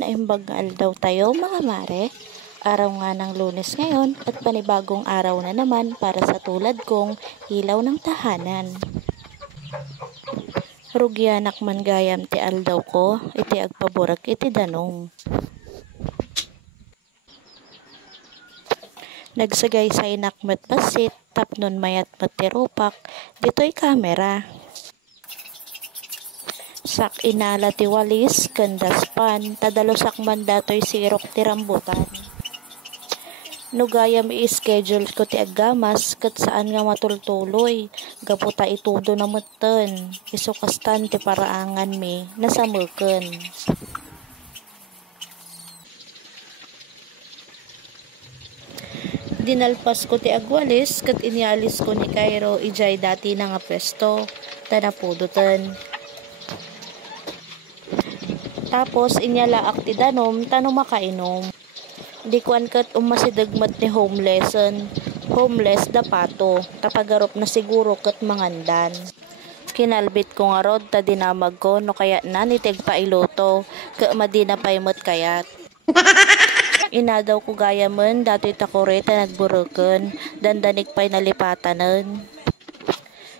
Naimbagal daw tayo mga mare. Araw nga ng Lunes ngayon at panibagong araw na naman para sa tulad kong ilaw ng tahanan. Rugyanak man gayam ti aldaw ko, iti agpaburak iti danong. Nagsagay-say nakmet pasit, tapnon mayat matirupak, dito'y kamera. Sak inala ti walis, kandas pan, tadalosak man dato'y sirok ti rambutan. Nugayam i-schedule ko ti agamas, kat saan nga matultuloy, gaputa itudo na meten, isukastan ti paraangan mi, nasamuken. Dinalpas ko ti agwalis, kat inialis ko ni Cairo, ijay dati na nga pwesto, tanapudutan. Tapos inyalaak ti danom, tano makainom. Di kuan kat umasidagmat ni homeless da pato, tapagarop na siguro kat mangandan. Kinalbit ko nga rod, ta dinamag ko, no kaya na nitig pa iluto, ka madina paimot kayat. Inadaw ko gaya man, dato'y takore ta nagburuken, dandanig pa'y nalipatanen.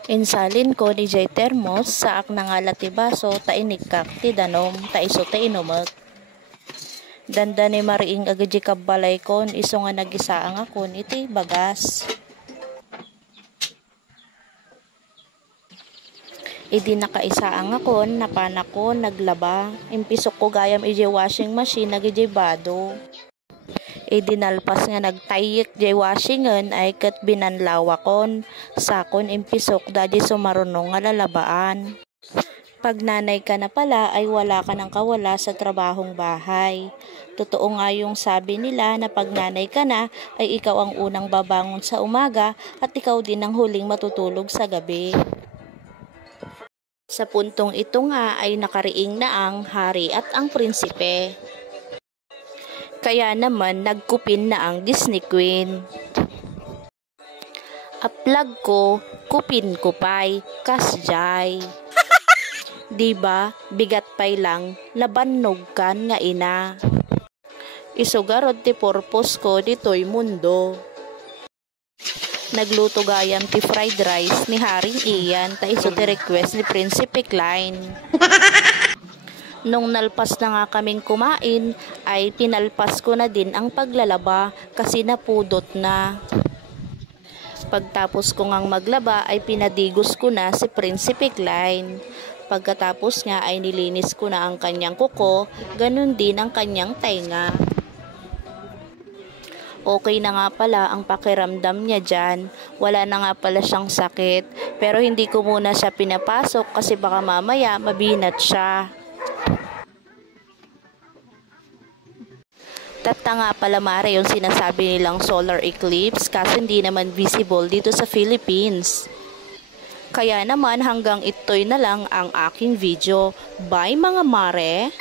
Insalin ko ni Jay Termos, saak na nga lati baso, ta inikak ti danom, ta iso ta inumek. Danda ni mariing agaji kabalay kon, iso nga nagisaang akon, iti bagas. Idi nakaisaang akon, napanak ko, naglaba, impisok ko gayam iji washing machine, nagiji bado. Idinalpas nga nagtayik jay washingan ay kat binanlawakon, sakon impisok dadi sumarunong nga lalabaan. Pag nanay ka na pala ay wala ka nang kawala sa trabahong bahay. Totoo nga yung sabi nila na pag nanay ka na ay ikaw ang unang babangon sa umaga at ikaw din ang huling matutulog sa gabi. Sa puntong ito nga ay nakariing na ang hari at ang prinsipe. Kaya naman nagkupin na ang Disney Queen. Aplag ko, kupin ko pay, kasjay. Diba, bigat pay lang, labannog kan nga ina. Isugarod ti purpose ko dito'y mundo. Nagluto gayam ti fried rice ni Haring Ian, ta iso ti request ni Prinsipe Klein. Nung nalpas na nga kaming kumain, ay pinalpas ko na din ang paglalaba kasi napudot na. Pagtapos ko ngang maglaba ay pinadigos ko na si Prinsipe Klein. Pagkatapos nga ay nilinis ko na ang kanyang kuko, ganun din ang kanyang tainga. Okay na nga pala ang pakiramdam niya dyan, wala na nga pala siyang sakit, pero hindi ko muna siya pinapasok kasi baka mamaya mabinat siya. Tata nga pala mare yung sinasabi nilang solar eclipse kasi hindi naman visible dito sa Philippines. Kaya naman hanggang ito'y na lang ang aking video. Bye mga mare!